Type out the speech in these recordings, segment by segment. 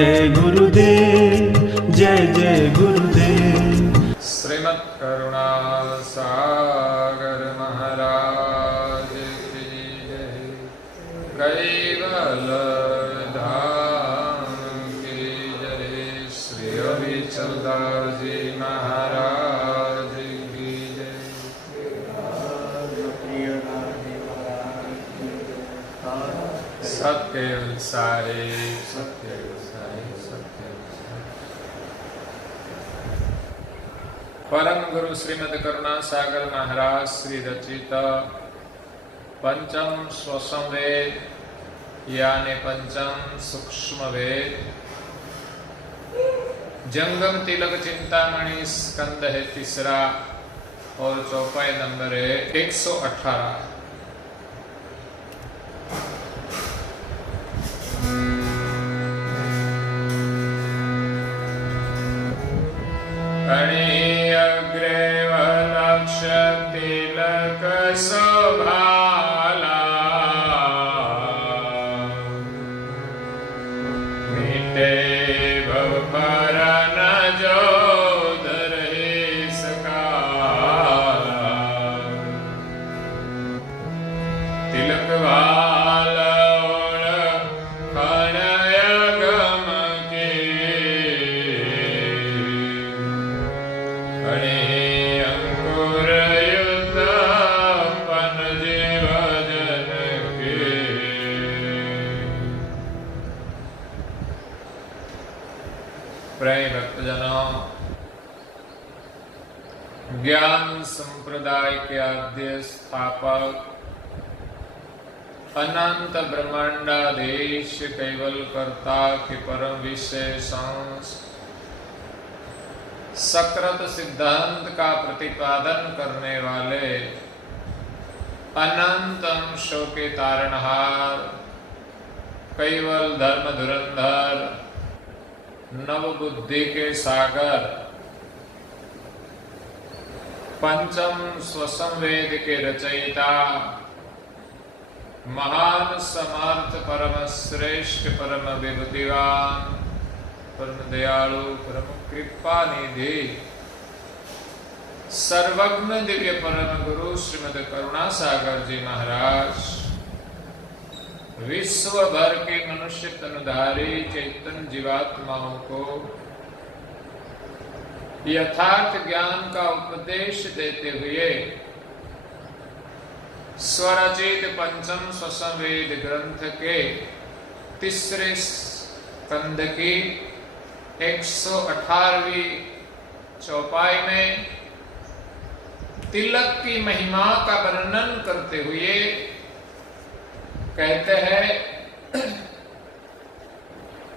जय गुरुदेव, जय जय गुरुदेव। श्रीमद् करुणा सागर महाराज की जय। कैवल धाम की जय। श्री अविचलदास जी महाराज की जय। सत्य सारे सत्य सारे सत्य। परम गुरु श्रीमद् करुणा सागर महाराज श्री रचित पंचम स्वसम वेद यानी पंचम सूक्ष्म वेद जंगम तिलक चिंतामणि स्कंद है तीसरा और चौपाई नंबर है 118। तिलक शोभाला मिटे भव परन जो धरे सकाला। तिलक वाल खणय गम के खणे प्रिय भक्तजनों, ज्ञान संप्रदाय के आद्य स्थापक अनंत ब्रह्मांडाधीश कैवल कर्ता के परम विशेष अंश सकृत सिद्धांत का प्रतिपादन करने वाले अनंत अंशों के तारणहार कैवल धर्म धुरंधर नव बुद्धि के सागर पंचम स्वसम वेद के रचयिता महान समर्थ परम श्रेष्ठ परम विभूतिवान परम दयालु परम कृपा निधि सर्वज्ञ दिव्य परम गुरु श्रीमद् करुणा सागर जी महाराज विश्व भर के मनुष्य तनुधारी चैतन्य जीवात्माओं को यथार्थ ज्ञान का उपदेश देते हुए स्वरचित पंचम स्वसम वेद ग्रंथ के तीसरे स्कंद की 118वीं चौपाई में तिलक की महिमा का वर्णन करते हुए कहते हैं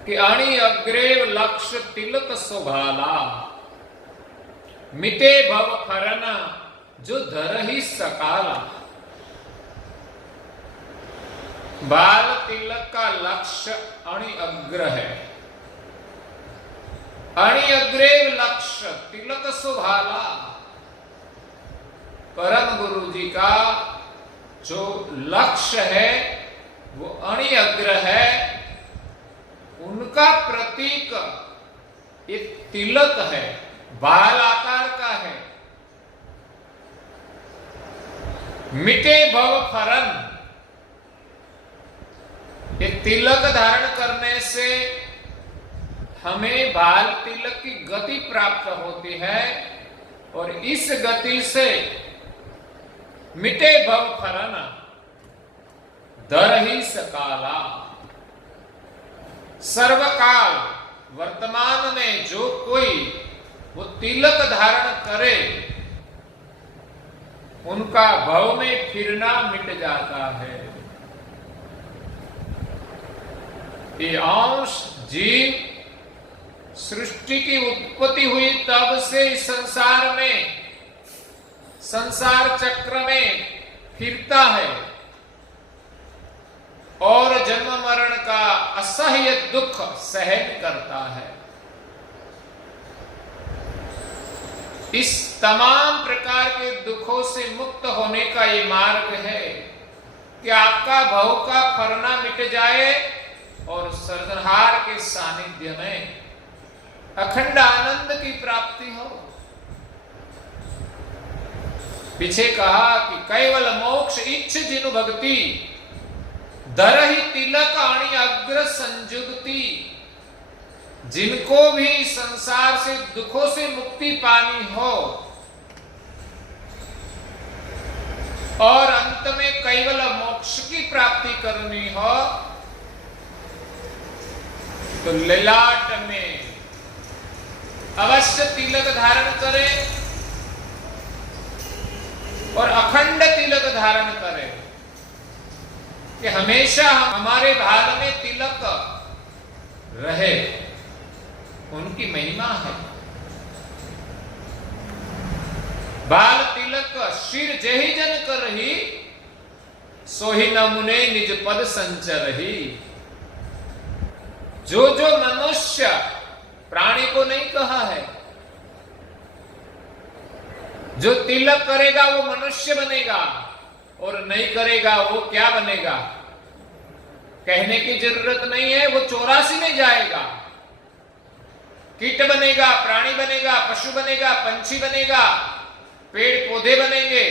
कि अणि अग्रेव लक्ष्य तिलक शोभाला मिटे भव खरन जो धरहि सकाला। बाल तिलक का लक्ष्य अणि अग्र है। अणि अग्रेव लक्ष्य तिलक शोभाला। परम गुरु जी का जो लक्ष्य है वो अणि अग्र है। उनका प्रतीक एक तिलक है, बाल आकार का है। मिटे भव फरन, ये तिलक धारण करने से हमें बाल तिलक की गति प्राप्त होती है और इस गति से मिटे भव फरन धरहि सकाला। सर्वकाल वर्तमान में जो कोई वो तिलक धारण करे उनका भव में फिरना मिट जाता है। ये अंश जीव सृष्टि की उत्पत्ति हुई तब से इस संसार में संसार चक्र में फिरता है और जन्म मरण का असह्य दुख सहन करता है। इस तमाम प्रकार के दुखों से मुक्त होने का ये मार्ग है कि आपका भव का फरना मिट जाए और सर्जनहार के सानिध्य में अखंड आनंद की प्राप्ति हो। पीछे कहा कि केवल मोक्ष इच्छ जिनु भक्ति दरहि तिलक अणि अग्र संजुगति। जिनको भी संसार से दुखों से मुक्ति पानी हो और अंत में केवल मोक्ष की प्राप्ति करनी हो तो ललाट में अवश्य तिलक धारण करे और अखंड तिलक धारण करे कि हमेशा हमारे भाल में तिलक रहे। उनकी महिमा है। बाल तिलक शिर जेहि जन करही सोहि न मुने निज पद संचरही। जो मनुष्य, प्राणी को नहीं कहा है, जो तिलक करेगा वो मनुष्य बनेगा और नहीं करेगा वो क्या बनेगा, कहने की जरूरत नहीं है। वो 84 में जाएगा, कीट बनेगा, प्राणी बनेगा, पशु बनेगा, पंछी बनेगा, पेड़ पौधे बनेंगे।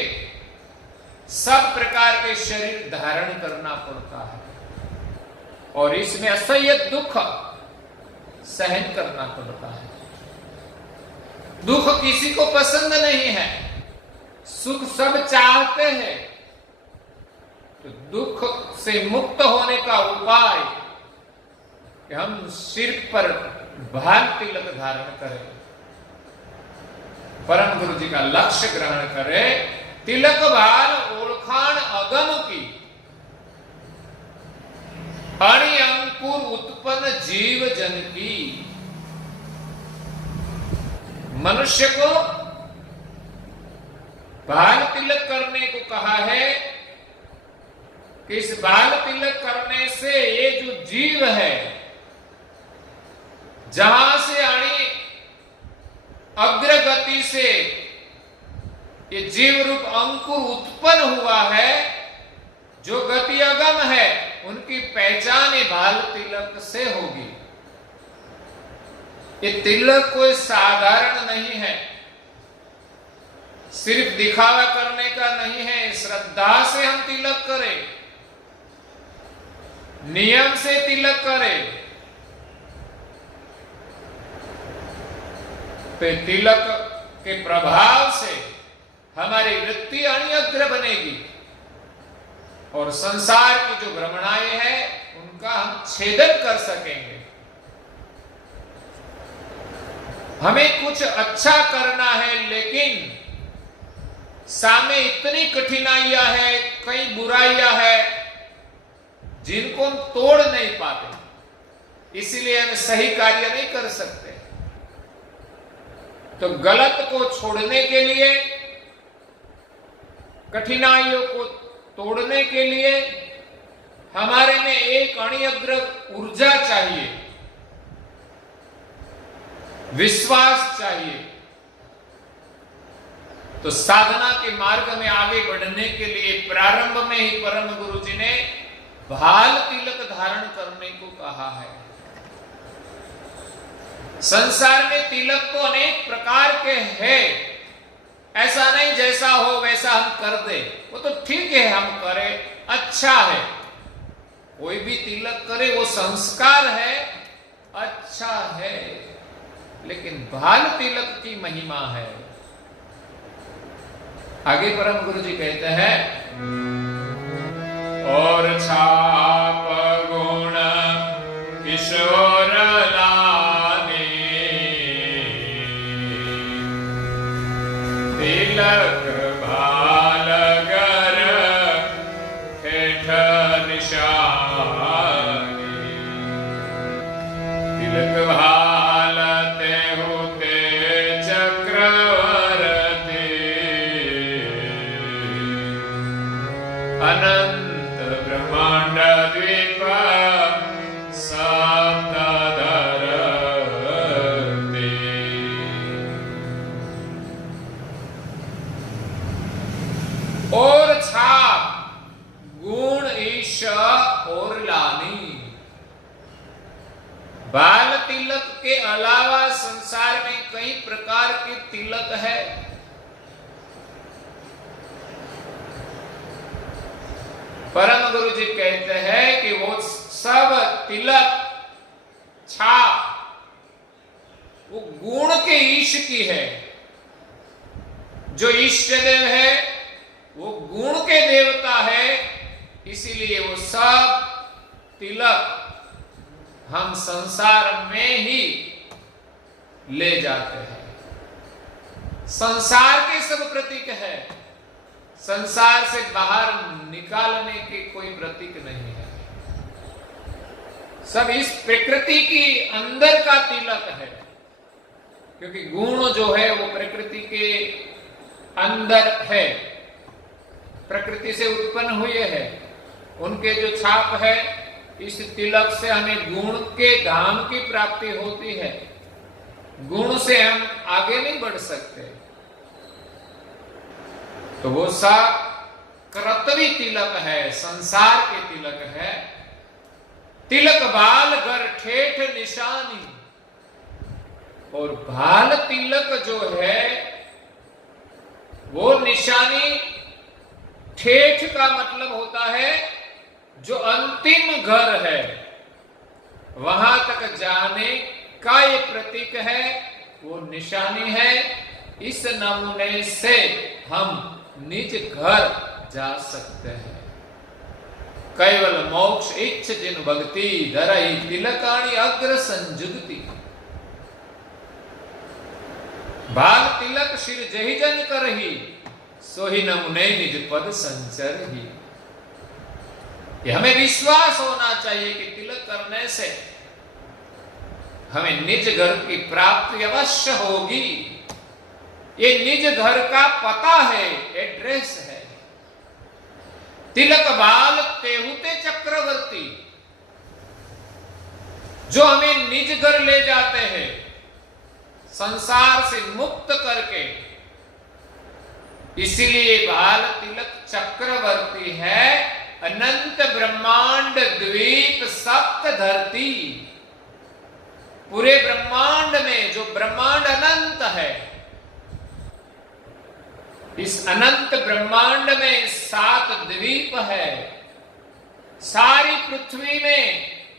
सब प्रकार के शरीर धारण करना पड़ता है और इसमें असह्य दुख सहन करना पड़ता है। दुख किसी को पसंद नहीं है, सुख सब चाहते हैं। तो दुख से मुक्त होने का उपाय कि हम सिर पर भाल तिलक धारण करें, परम गुरु जी का लक्ष्य ग्रहण करें। तिलक भाल ओळखाण अगम की अणि अंकुर उत्पन्न जीव जन की। मनुष्य को भाल तिलक करने को कहा है कि इस भाल तिलक करने से ये जो जीव है, जहां से अणि अग्रगति से ये जीव रूप अंकुर उत्पन्न हुआ है, जो गति अगम है, उनकी पहचान ये भाल तिलक से होगी। ये तिलक कोई साधारण नहीं है, सिर्फ दिखावा करने का नहीं है। श्रद्धा से हम तिलक करें, नियम से तिलक करें तो तिलक के प्रभाव से हमारी वृत्ति अणिअग्र बनेगी और संसार की जो भ्रमणाएं हैं उनका हम छेदन कर सकेंगे। हमें कुछ अच्छा करना है लेकिन सामने इतनी कठिनाइयां हैं, कई बुराइयां हैं जिनको हम तोड़ नहीं पाते, इसीलिए हम सही कार्य नहीं कर सकते। तो गलत को छोड़ने के लिए, कठिनाइयों को तोड़ने के लिए हमारे में एक अणिअग्र ऊर्जा चाहिए, विश्वास चाहिए। तो साधना के मार्ग में आगे बढ़ने के लिए प्रारंभ में ही परम गुरु जी ने भाल तिलक धारण करने को कहा है। संसार में तिलक तो अनेक प्रकार के हैं, ऐसा नहीं जैसा हो वैसा हम कर दे, वो तो ठीक है, हम करें, अच्छा है। कोई भी तिलक करे वो संस्कार है, अच्छा है, लेकिन भाल तिलक की महिमा है। आगे परम गुरु जी कहते हैं, और छाप गुण किशोर लाने तिलक भाल गर ठेठ निशानी। तिलक भाल ते होते चक्रवर्ती अनंत ब्रह्मांड द्वीप सप्तधरती। प्रकार की तिलक है। परम गुरु जी कहते हैं कि वो सब तिलक छाप वो गुण के ईश की है। जो इष्ट देव है वो गुण के देवता है, इसीलिए वो सब तिलक हम संसार में ही ले जाते हैं। संसार के सब प्रतीक है, संसार से बाहर निकालने के कोई प्रतीक नहीं है। सब इस प्रकृति की अंदर का तिलक है, क्योंकि गुण जो है वो प्रकृति के अंदर है, प्रकृति से उत्पन्न हुए हैं। उनके जो छाप है, इस तिलक से हमें गुण के धाम की प्राप्ति होती है। गुण से हम आगे नहीं बढ़ सकते। तो वो सब कर्तवी तिलक है, संसार के तिलक है। तिलक बाल घर ठेठ निशानी, और बाल तिलक जो है वो निशानी, ठेठ का मतलब होता है जो अंतिम घर है, वहां तक जाने का ये प्रतीक है, वो निशानी है। इस नमूने से हम निज घर जा सकते हैं। केवल मोक्ष इच्छ जिन भक्ति धरई तिलकाणी अग्र संजुगति। बाल तिलक शिर जहि जन करही, सोहि नमुने निज पद संचर ही। ये हमें विश्वास होना चाहिए कि तिलक करने से हमें निज घर की प्राप्ति अवश्य होगी। ये निज घर का पता है, एड्रेस है। तिलक बाल तेहुते चक्रवर्ती, जो हमें निज घर ले जाते हैं संसार से मुक्त करके। इसीलिए बाल तिलक चक्रवर्ती है। अनंत ब्रह्मांड द्वीप सप्त धरती, पूरे ब्रह्मांड में जो ब्रह्मांड अनंत है, इस अनंत ब्रह्मांड में 7 द्वीप है। सारी पृथ्वी में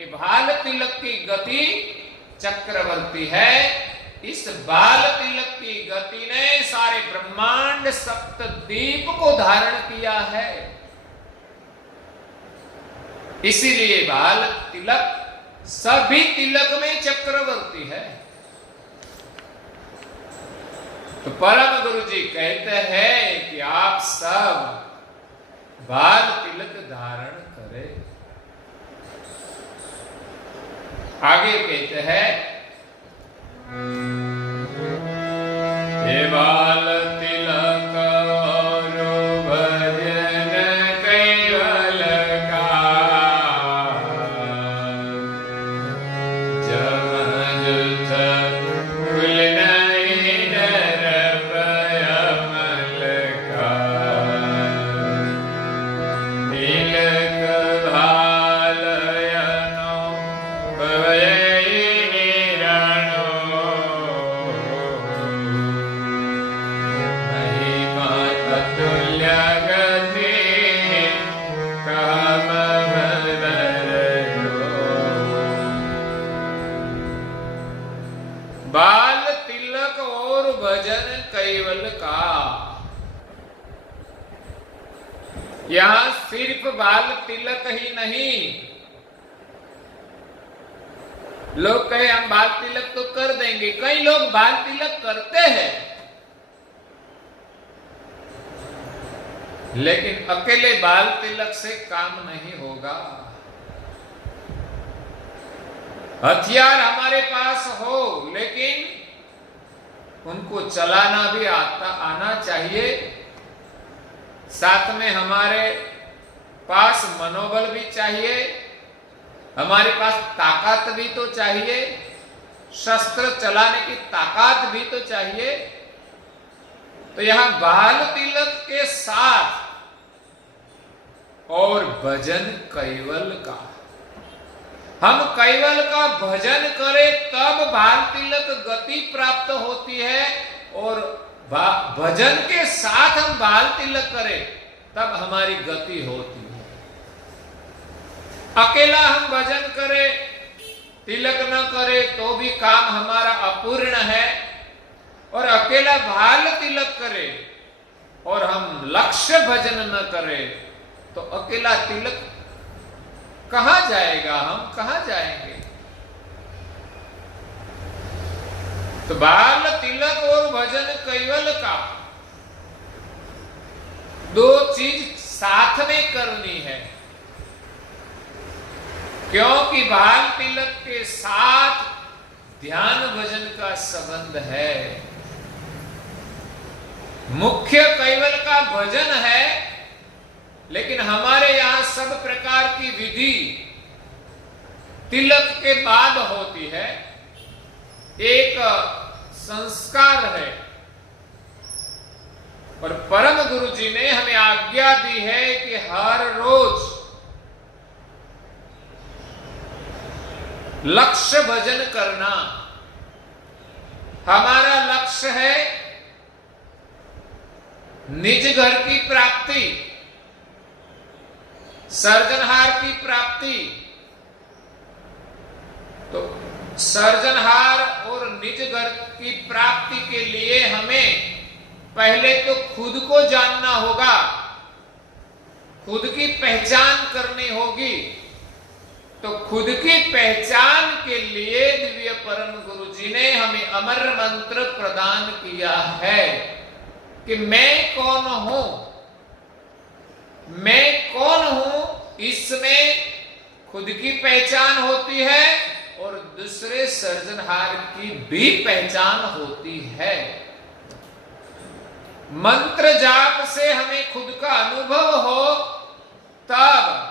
ये बाल तिलक की गति चक्रवर्ती है। इस बाल तिलक की गति ने सारे ब्रह्मांड सप्तद्वीप को धारण किया है। इसीलिए बाल तिलक सभी तिलक में चक्रवर्ती है। तो परम गुरु जी कहते हैं कि आप सब बाल तिलक धारण करें। आगे कहते हैं, हे बाल तिलक और भजन कैवल का, जमजुथ कुल नहीं डर भयमल का। तिलक भालयनो भवयहि निरणो, महिमा अतुल्य गति काम भरयो। बाल तिलक और भजन कैवल का। यहां सिर्फ बाल तिलक ही नहीं, लोग कहे हम बाल तिलक तो कर देंगे। कई लोग बाल तिलक करते हैं, लेकिन अकेले बाल तिलक से काम नहीं होगा। हथियार हमारे पास हो, लेकिन उनको चलाना भी आना चाहिए। साथ में हमारे पास मनोबल भी चाहिए, हमारे पास ताकत भी तो चाहिए, शस्त्र चलाने की ताकत भी तो चाहिए। तो यहां बाल तिलक के साथ और भजन कैवल का। हम कैवल का भजन करें तब बाल तिलक गति प्राप्त होती है, भजन के साथ हम बाल तिलक करें तब हमारी गति होती है। अकेला हम भजन करें, तिलक न करें तो भी काम हमारा अपूर्ण है, और अकेला बाल तिलक करें और हम लक्ष्य भजन न करें तो अकेला तिलक कहां जाएगा, हम कहां जाएंगे। तो बाल तिलक और भजन कैवल का दो चीज साथ में करनी है, क्योंकि बाल तिलक के साथ ध्यान भजन का संबंध है। मुख्य कैवल का भजन है, लेकिन हमारे यहां सब प्रकार की विधि तिलक के बाद होती है। एक संस्कार है, और परम गुरु जी ने हमें आज्ञा दी है कि हर रोज लक्ष्य भजन करना। हमारा लक्ष्य है निज घर की प्राप्ति, सर्जनहार की प्राप्ति। तो सर्जनहार और निज घर की प्राप्ति के लिए हमें पहले तो खुद को जानना होगा, खुद की पहचान करनी होगी। तो खुद की पहचान के लिए दिव्य परम गुरु जी ने हमें अमर मंत्र प्रदान किया है कि मैं कौन हूं, मैं कौन हूं, इसमें खुद की पहचान होती है और दूसरे सर्जनहार की भी पहचान होती है। मंत्र जाप से हमें खुद का अनुभव हो, तब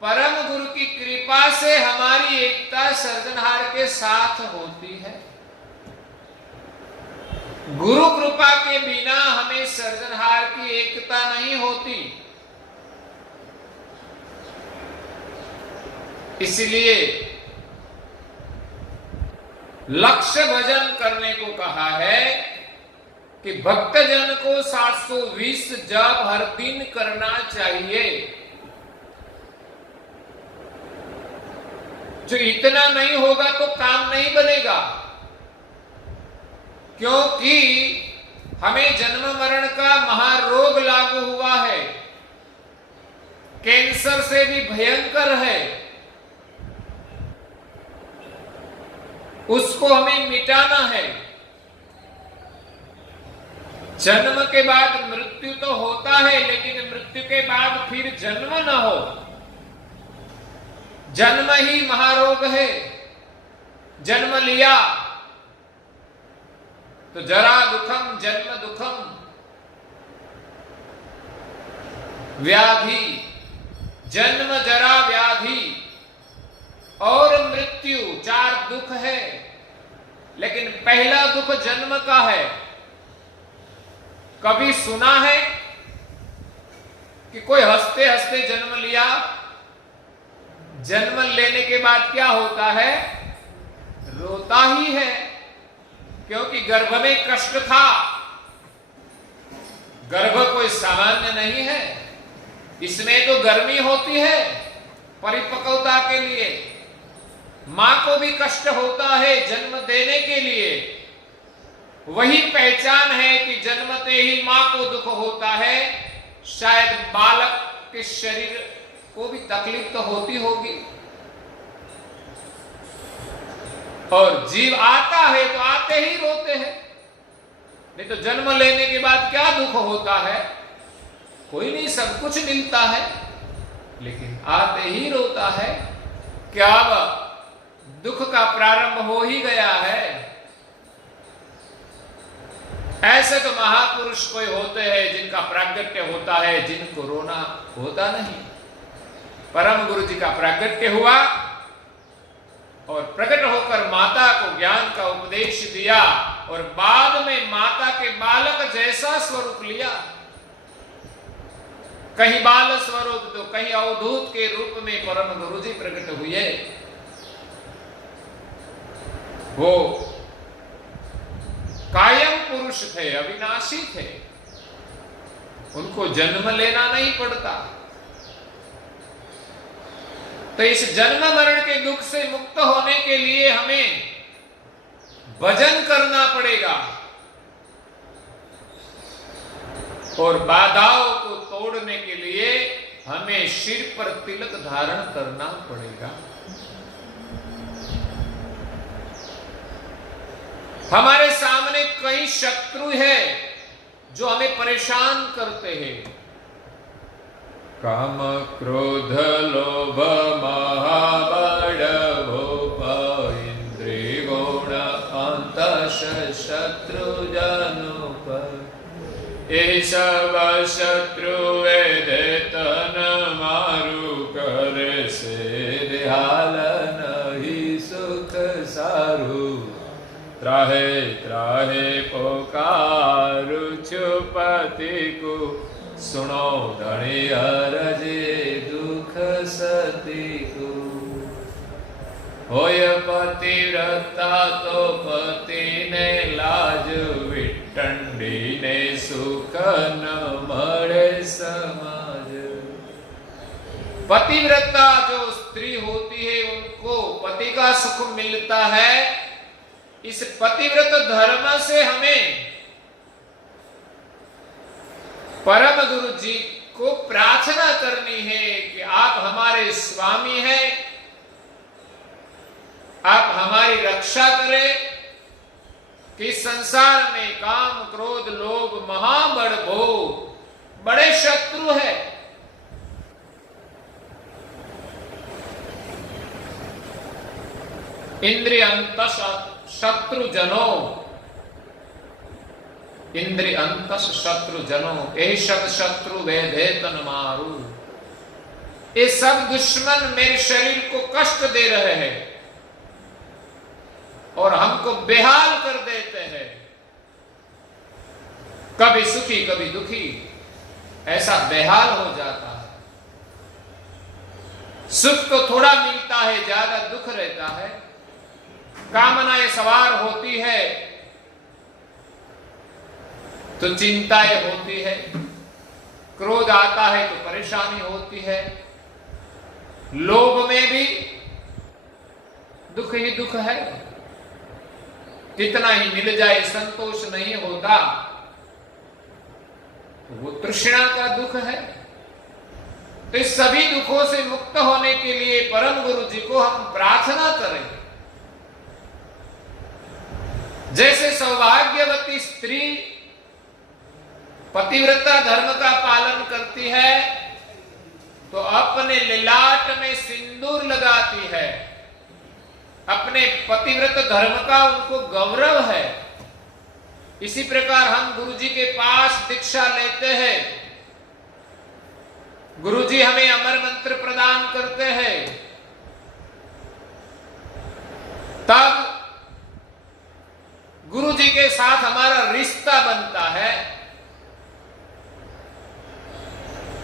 परम गुरु की कृपा से हमारी एकता सर्जनहार के साथ होती है। गुरु कृपा के बिना हमें सर्जनहार की एकता नहीं होती। इसलिए लक्ष्य भजन करने को कहा है कि भक्तजन को 720 जप हर दिन करना चाहिए। जो इतना नहीं होगा तो काम नहीं बनेगा, क्योंकि हमें जन्म मरण का महारोग लागू हुआ है, कैंसर से भी भयंकर है। उसको हमें मिटाना है। जन्म के बाद मृत्यु तो होता है, लेकिन मृत्यु के बाद फिर जन्म न हो, जन्म ही महारोग है। जन्म लिया तो जरा दुखम जन्म दुखम, व्याधि, जन्म जरा व्याधि और मृत्यु, 4 दुख है। लेकिन पहला दुख जन्म का है। कभी सुना है कि कोई हंसते हंसते जन्म लिया? जन्म लेने के बाद क्या होता है? रोता ही है, क्योंकि गर्भ में कष्ट था। गर्भ कोई सामान्य नहीं है, इसमें तो गर्मी होती है परिपक्वता के लिए। मां को भी कष्ट होता है जन्म देने के लिए। वही पहचान है कि जन्मते ही मां को दुख होता है, शायद बालक के शरीर को भी तकलीफ तो होती होगी। और जीव आता है तो आते ही रोते हैं, नहीं तो जन्म लेने के बाद क्या दुख होता है? कोई नहीं, सब कुछ मिलता है, लेकिन आते ही रोता है। क्या अब दुख का प्रारंभ हो ही गया है? ऐसे तो महापुरुष कोई होते हैं जिनका प्रागट्य होता है, जिनको रोना होता नहीं। परम गुरु जी का प्रागट्य हुआ और प्रकट होकर माता को ज्ञान का उपदेश दिया, और बाद में माता के बालक जैसा स्वरूप लिया। कहीं बाल स्वरूप तो कहीं अवधूत के रूप में परम गुरु जी प्रकट हुए। वो कायम पुरुष थे, अविनाशी थे, उनको जन्म लेना नहीं पड़ता। तो इस जन्म मरण के दुख से मुक्त होने के लिए हमें भजन करना पड़ेगा और बाधाओं को तोड़ने के लिए हमें सिर पर तिलक धारण करना पड़ेगा। हमारे सामने कई शत्रु है जो हमें परेशान करते हैं। काम क्रोध लोभ महाबल भूप इंद्रिय गुण अंतश शत्रु जनु पर, ये सब शत्रु वेदे तन मारु करे से देहाल नहीं सुख सारू, त्राहे त्राहे पुकारु चुपति को, सुनो धणी अरजे दुख सती को। होय पतिव्रता तो पति ने लाज, विटंडी ने सुख न मरे समाज। पतिव्रता जो स्त्री होती है उनको पति का सुख मिलता है। इस पतिव्रत धर्म से हमें परम गुरु जी को प्रार्थना करनी है कि आप हमारे स्वामी हैं, आप हमारी रक्षा करें कि संसार में काम क्रोध लोभ महाबड़ भोग बड़े शत्रु है। इंद्रिय अंतस शत्रु जनो, इंद्रिय अंतस शत्रु जनो, यही शब्द शत्रु वेदे तन मारू। ये सब दुश्मन मेरे शरीर को कष्ट दे रहे हैं और हमको बेहाल कर देते हैं, कभी सुखी कभी दुखी, ऐसा बेहाल हो जाता है। सुख तो थोड़ा मिलता है, ज्यादा दुख रहता है। कामनाएं सवार होती है तो चिंताएं होती है, क्रोध आता है तो परेशानी होती है, लोभ में भी दुख ही दुख है, कितना ही मिल जाए संतोष नहीं होता, वो तृष्णा का दुख है। तो इस सभी दुखों से मुक्त होने के लिए परम गुरु जी को हम प्रार्थना करें। जैसे सौभाग्यवती स्त्री पतिव्रता धर्म का पालन करती है तो अपने ललाट में सिंदूर लगाती है, अपने पतिव्रत धर्म का उनको गौरव है। इसी प्रकार हम गुरुजी के पास दीक्षा लेते हैं, गुरुजी हमें अमर मंत्र प्रदान करते हैं, तब गुरुजी के साथ हमारा रिश्ता बनता है,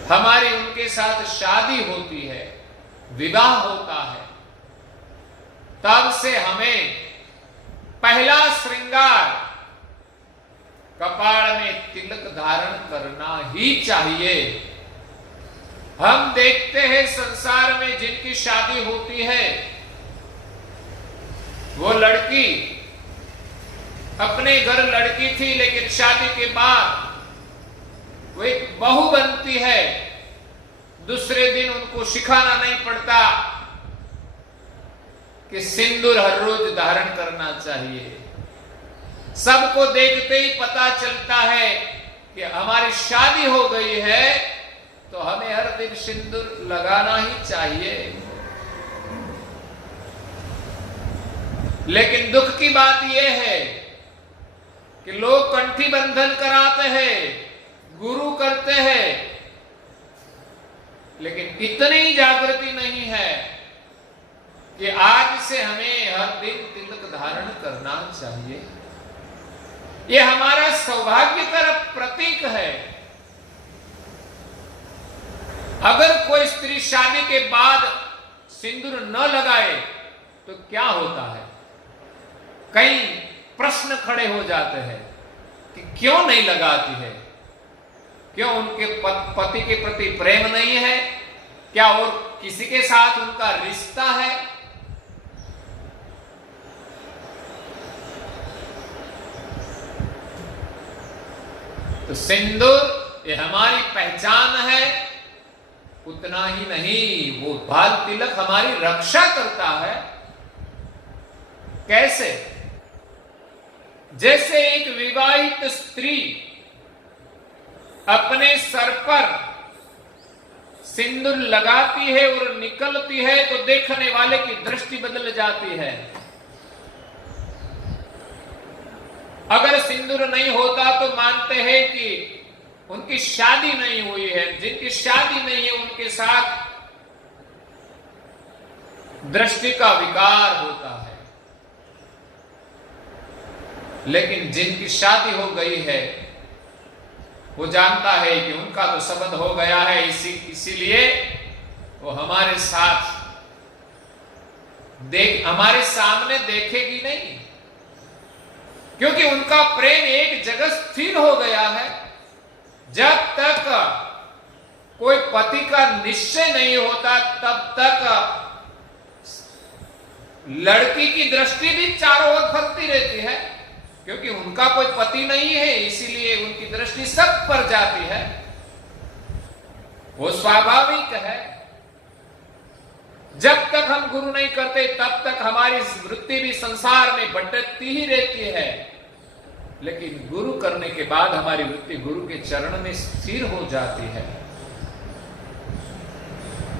हमारी उनके साथ शादी होती है, विवाह होता है। तब से हमें पहला श्रृंगार कपाड़ में तिलक धारण करना ही चाहिए। हम देखते हैं संसार में जिनकी शादी होती है वो लड़की अपने घर लड़की थी, लेकिन शादी के बाद वो एक बहू बनती है। दूसरे दिन उनको सिखाना नहीं पड़ता कि सिंदूर हर रोज धारण करना चाहिए। सबको देखते ही पता चलता है कि हमारी शादी हो गई है तो हमें हर दिन सिंदूर लगाना ही चाहिए। लेकिन दुख की बात यह है कि लोग कंठी बंधन कराते हैं, गुरु करते हैं, लेकिन इतनी जागृति नहीं है कि आज से हमें हर दिन तिलक धारण करना चाहिए। यह हमारा सौभाग्य का प्रतीक है। अगर कोई स्त्री शादी के बाद सिंदूर न लगाए तो क्या होता है? कई प्रश्न खड़े हो जाते हैं कि क्यों नहीं लगाती है, क्यों उनके पति के प्रति प्रेम नहीं है, क्या और किसी के साथ उनका रिश्ता है। तो सिंदूर ये हमारी पहचान है, उतना ही नहीं वो बाल तिलक हमारी रक्षा करता है। कैसे? जैसे एक विवाहित स्त्री अपने सर पर सिंदूर लगाती है और निकलती है तो देखने वाले की दृष्टि बदल जाती है। अगर सिंदूर नहीं होता तो मानते हैं कि उनकी शादी नहीं हुई है, जिनकी शादी नहीं है उनके साथ दृष्टि का विकार होता है। लेकिन जिनकी शादी हो गई है वो जानता है कि उनका तो संबंध हो गया है, इसीलिए वो हमारे साथ हमारे सामने देखेगी नहीं, क्योंकि उनका प्रेम एक जगह स्थिर हो गया है। जब तक कोई पति का निश्चय नहीं होता तब तक लड़की की दृष्टि भी चारों ओर फैलती रहती है, क्योंकि उनका कोई पति नहीं है, इसीलिए उनकी दृष्टि सब पर जाती है। वो स्वाभाविक है। जब तक हम गुरु नहीं करते तब तक हमारी वृत्ति भी संसार में भटकती ही रहती है, लेकिन गुरु करने के बाद हमारी वृत्ति गुरु के चरण में स्थिर हो जाती है।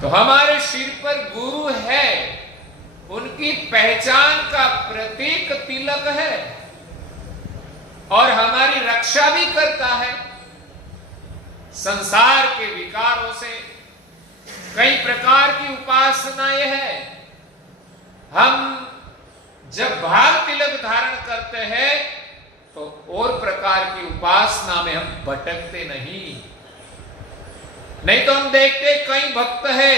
तो हमारे सिर पर गुरु है, उनकी पहचान का प्रतीक तिलक है और हमारी रक्षा भी करता है संसार के विकारों से। कई प्रकार की उपासनाएं हैं। हम जब भाल तिलक धारण करते हैं तो और प्रकार की उपासना में हम भटकते नहीं तो हम देखते कई भक्त है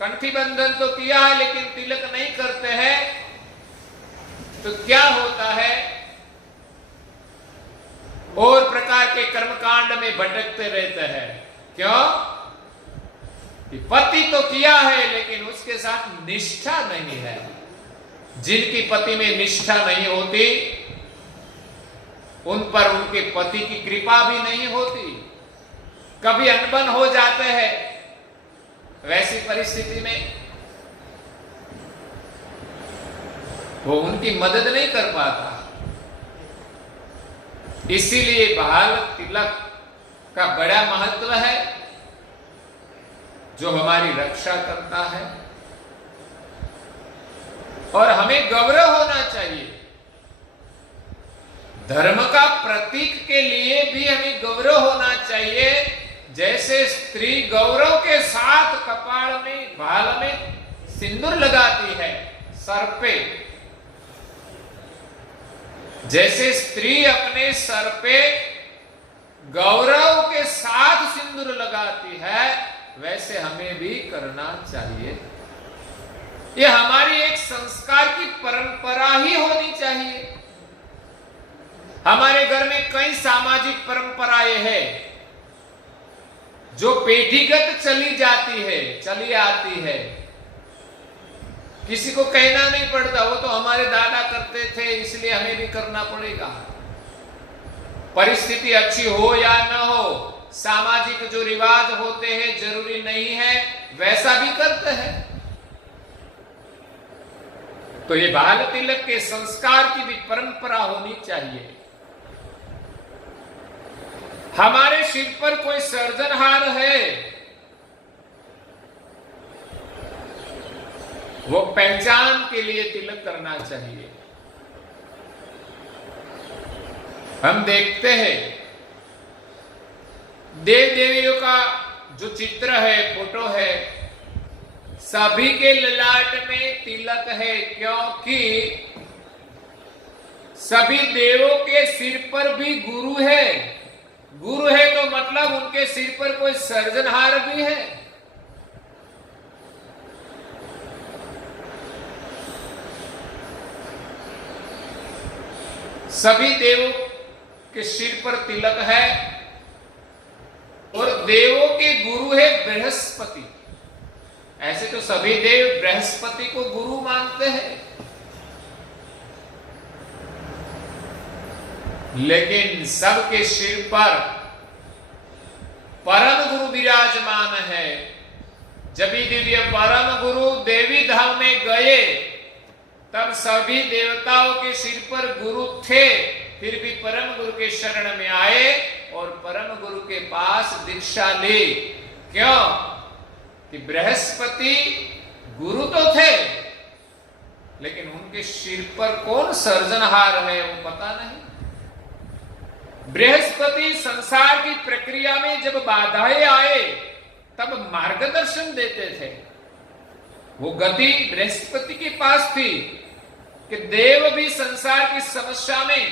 कंठी बंधन तो किया है लेकिन तिलक नहीं करते हैं, तो क्या होता है, और प्रकार के कर्मकांड में भटकते रहते हैं। क्यों? कि पति तो किया है लेकिन उसके साथ निष्ठा नहीं है। जिनकी पति में निष्ठा नहीं होती उन पर उनके पति की कृपा भी नहीं होती। कभी अनबन हो जाते हैं, वैसी परिस्थिति में वो उनकी मदद नहीं कर पाता। इसीलिए बाल तिलक का बड़ा महत्व है, जो हमारी रक्षा करता है। और हमें गौरव होना चाहिए। धर्म का प्रतीक के लिए भी हमें गौरव होना चाहिए। जैसे स्त्री गौरव के साथ कपाल में बाल में सिंदूर लगाती है, सर पे, जैसे स्त्री अपने सर पे गौरव के साथ सिंदूर लगाती है, वैसे हमें भी करना चाहिए। ये हमारी एक संस्कार की परंपरा ही होनी चाहिए। हमारे घर में कई सामाजिक परंपराएं हैं जो पीढ़ीगत चली जाती है, चली आती है। किसी को कहना नहीं पड़ता, वो तो हमारे दादा करते थे इसलिए हमें भी करना पड़ेगा। परिस्थिति अच्छी हो या न हो, सामाजिक जो रिवाज होते हैं जरूरी नहीं है वैसा भी करते हैं। तो ये बाल तिलक के संस्कार की भी परंपरा होनी चाहिए। हमारे सिर पर कोई सर्जनहार है, वो पहचान के लिए तिलक करना चाहिए। हम देखते हैं देव देवियों का जो चित्र है, फोटो है, सभी के ललाट में तिलक है, क्योंकि सभी देवों के सिर पर भी गुरु है। गुरु है तो मतलब उनके सिर पर कोई सर्जनहार भी है। सभी देवों के सिर पर तिलक है और देवों के गुरु है बृहस्पति। ऐसे तो सभी देव बृहस्पति को गुरु मानते हैं, लेकिन सबके सिर पर परम गुरु विराजमान है। जब भी दिव्य परम गुरु देवी धाम में गए तब सभी देवताओं के सिर पर गुरु थे, फिर भी परम गुरु के शरण में आए और परम गुरु के पास दीक्षा ली। क्यों? कि बृहस्पति गुरु तो थे, लेकिन उनके सिर पर कौन सर्जनहार है वो पता नहीं। बृहस्पति संसार की प्रक्रिया में जब बाधाएं आए तब मार्गदर्शन देते थे। वो गति बृहस्पति के पास थी कि देव भी संसार की समस्या में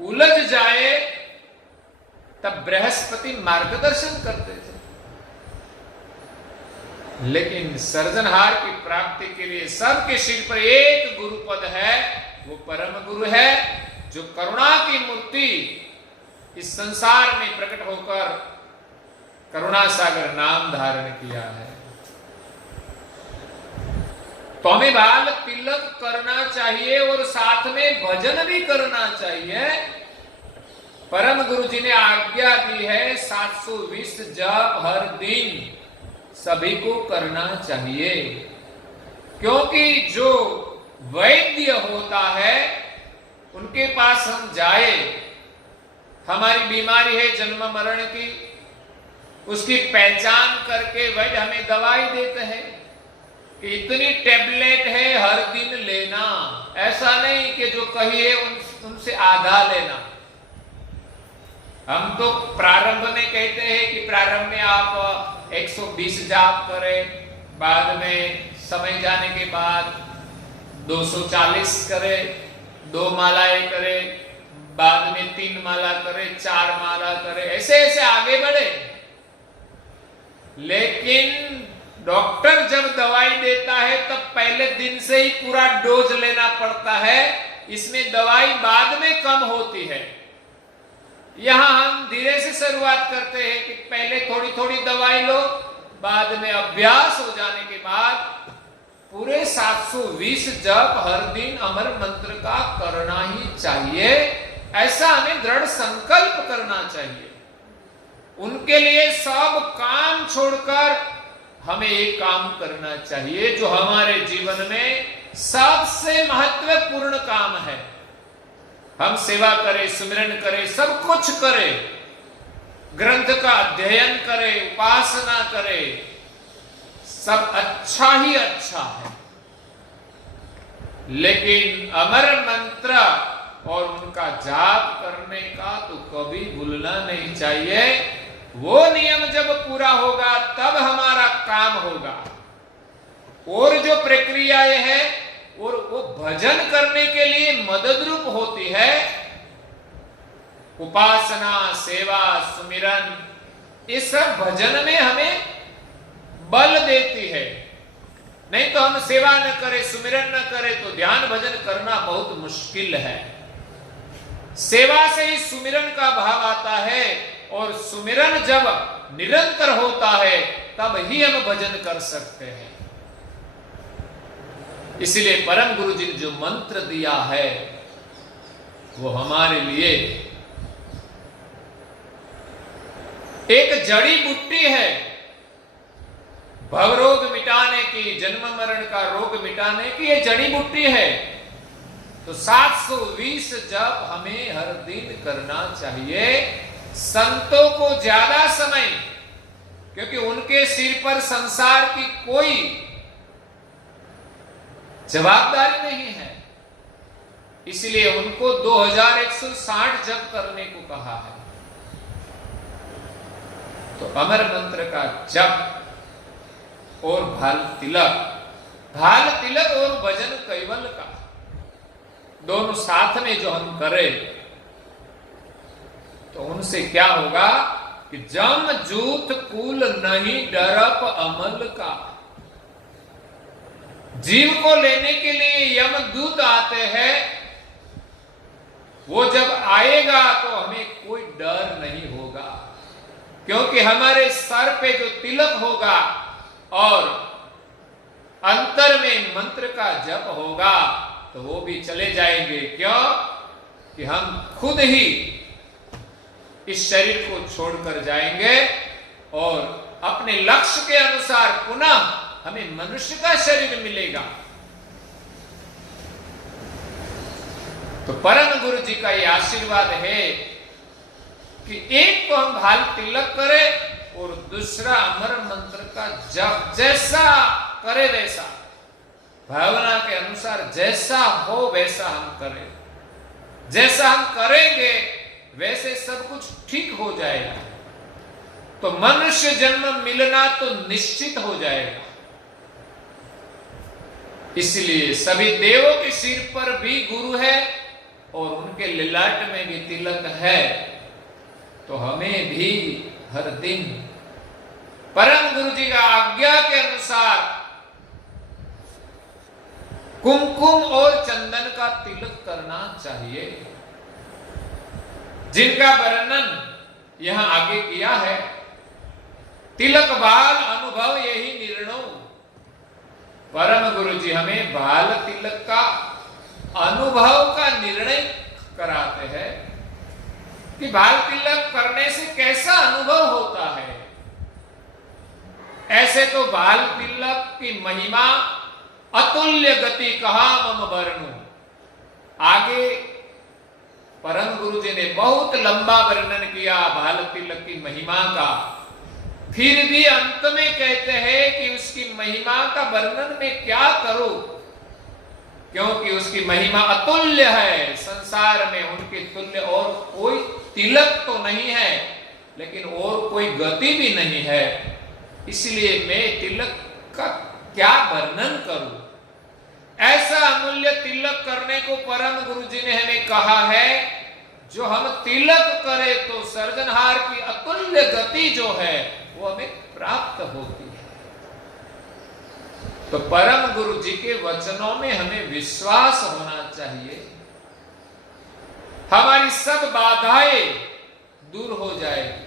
उलझ जाए तब बृहस्पति मार्गदर्शन करते थे। लेकिन सर्जनहार की प्राप्ति के लिए सबके सिर पर एक गुरु पद है, वो परम गुरु है जो करुणा की मूर्ति इस संसार में प्रकट होकर करुणा सागर नाम धारण किया है। तो हमें बाल तिलक करना चाहिए और साथ में भजन भी करना चाहिए। परम गुरु जी ने आज्ञा दी है 720 जप हर दिन सभी को करना चाहिए, क्योंकि जो वैद्य होता है उनके पास हम जाए, हमारी बीमारी है जन्म मरण की, उसकी पहचान करके वैद्य हमें दवाई देते हैं कि इतनी टेबलेट है हर दिन लेना। ऐसा नहीं कि जो कहिए उनसे आधा लेना। हम तो प्रारंभ में कहते हैं कि प्रारंभ में आप 120 जाप करें, बाद में समय जाने के बाद 240 करें, 2 मालाएं करें, बाद में 3 माला करें, 4 माला करें, ऐसे ऐसे आगे बढ़े। लेकिन डॉक्टर जब दवाई देता है तब पहले दिन से ही पूरा डोज लेना पड़ता है। इसमें दवाई बाद में कम होती है। यहां हम धीरे से शुरुआत करते हैं कि पहले थोड़ी थोड़ी दवाई लो, बाद में अभ्यास हो जाने के बाद पूरे 720 जप हर दिन अमर मंत्र का करना ही चाहिए। ऐसा हमें दृढ़ संकल्प करना चाहिए। उनके लिए सब काम छोड़कर हमें एक काम करना चाहिए जो हमारे जीवन में सबसे महत्वपूर्ण काम है। हम सेवा करें, सुमिरन करें, सब कुछ करें, ग्रंथ का अध्ययन करें, उपासना करें, सब अच्छा ही अच्छा है, लेकिन अमर मंत्र और उनका जाप करने का तो कभी भूलना नहीं चाहिए। वो नियम जब पूरा होगा तब हमारा काम होगा। और जो प्रक्रियाएं हैं और वो भजन करने के लिए मदद रूप होती है। उपासना, सेवा, सुमिरन, इस सब भजन में हमें बल देती है। नहीं तो हम सेवा न करें, सुमिरन न करें तो ध्यान भजन करना बहुत मुश्किल है। सेवा से ही सुमिरन का भाव आता है और सुमिरन जब निरंतर होता है तब ही हम भजन कर सकते हैं। इसलिए परम गुरु जी ने जो मंत्र दिया है वो हमारे लिए एक जड़ी बूटी है। भवरोग मिटाने की, जन्म मरण का रोग मिटाने की ये जड़ी बूटी है। तो 720 जप हमें हर दिन करना चाहिए। संतों को ज्यादा समय, क्योंकि उनके सिर पर संसार की कोई जवाबदारी नहीं है, इसलिए उनको 2160 जप करने को कहा है। तो अमर मंत्र का जप और भाल तिलक और भजन कैवल का दोनों साथ में जो हम करें तो उनसे क्या होगा कि जम जूथ कुल नहीं डरप अमल का। जीव को लेने के लिए यमदूत आते हैं वो जब आएगा तो हमें कोई डर नहीं होगा, क्योंकि हमारे सर पे जो तिलक होगा और अंतर में मंत्र का जप होगा तो वो भी चले जाएंगे। क्यों? कि हम खुद ही इस शरीर को छोड़कर जाएंगे और अपने लक्ष्य के अनुसार पुनः हमें मनुष्य का शरीर मिलेगा। तो परम गुरु जी का यह आशीर्वाद है कि एक तो हम भाल तिलक करें और दूसरा अमर मंत्र का जप जैसा करे वैसा, भावना के अनुसार जैसा हो वैसा हम करें। जैसा हम करेंगे वैसे सब कुछ ठीक हो जाएगा, तो मनुष्य जन्म मिलना तो निश्चित हो जाएगा। इसलिए सभी देवों के सिर पर भी गुरु है और उनके ललाट में भी तिलक है, तो हमें भी हर दिन परम गुरु जी का आज्ञा के अनुसार कुमकुम और चंदन का तिलक करना चाहिए, जिनका वर्णन यहां आगे किया है। तिलक बाल अनुभव यही निर्णय। परम गुरु जी हमें बाल तिलक का अनुभव का निर्णय कराते हैं कि बाल तिलक करने से कैसा अनुभव होता है। ऐसे तो बाल तिलक की महिमा अतुल्य गति कहा मम वर्णु। आगे परम गुरु जी ने बहुत लंबा वर्णन किया बाल तिलक की महिमा का, फिर भी अंत में कहते हैं कि उसकी महिमा का वर्णन मैं क्या करूं, क्योंकि उसकी महिमा अतुल्य है। संसार में उनके तुल्य और कोई तिलक तो नहीं है, लेकिन और कोई गति भी नहीं है। इसलिए मैं तिलक का क्या वर्णन करूं। ऐसा अमूल्य तिलक करने को परम गुरु जी ने हमें कहा है। जो हम तिलक करें तो सर्जनहार की अतुल्य गति जो है वो हमें प्राप्त होती है। तो परम गुरु जी के वचनों में हमें विश्वास होना चाहिए। हमारी सब बाधाएं दूर हो जाएगी।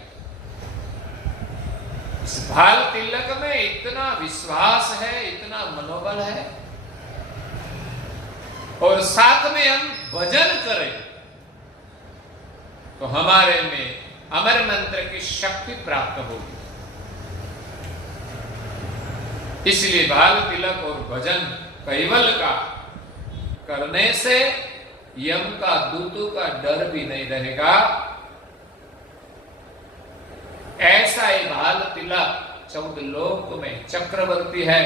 इस भाल तिलक में इतना विश्वास है, इतना मनोबल है, और साथ में हम भजन करें तो हमारे में अमर मंत्र की शक्ति प्राप्त होगी। इसलिए भाल तिलक और भजन कैवल का करने से यम का दूतों का डर भी नहीं रहेगा। ऐसा ही भाल तिलक 14 लोक में चक्रवर्ती है,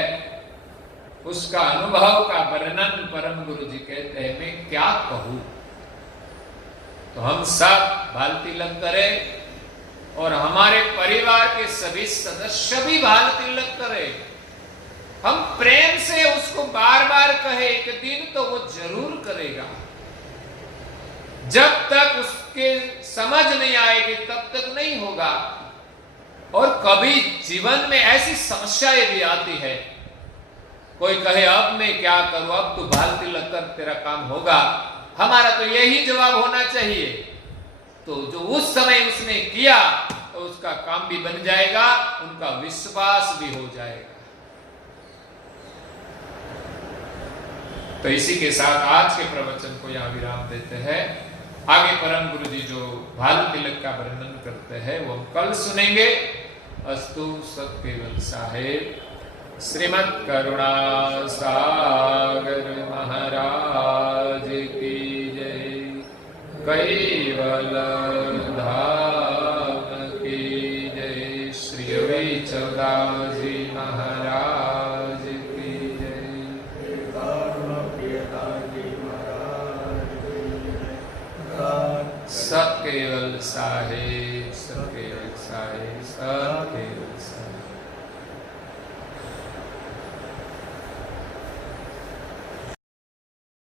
उसका अनुभव का वर्णन परम गुरु जी कहते हैं मैं क्या कहूं। तो हम सब भाल तिलक करें और हमारे परिवार के सभी सदस्य भी भाल तिलक करें। हम प्रेम से उसको बार बार कहे, एक दिन तो वो जरूर करेगा। जब तक उसके समझ नहीं आएगी तब तक नहीं होगा। और कभी जीवन में ऐसी समस्याएं भी आती है, कोई कहे अब मैं क्या करूं, अब तू भाल तिलक कर तेरा काम होगा। हमारा तो यही जवाब होना चाहिए। तो जो उस समय उसने किया तो उसका काम भी बन जाएगा, उनका विश्वास भी हो जाएगा। तो इसी के साथ आज के प्रवचन को यहाँ विराम देते हैं। आगे परम गुरु जी जो भाल तिलक का वर्णन करते हैं वो हम कल सुनेंगे। अस्तु सत्केवल साहेब श्रीमद् करुणा सागर महाराज की जय। कैवल धाम की जय। श्री चौदासी महाराज की जय। सत्केवल साहेब, सत्केवल साहेब, सत्केवल साहेब।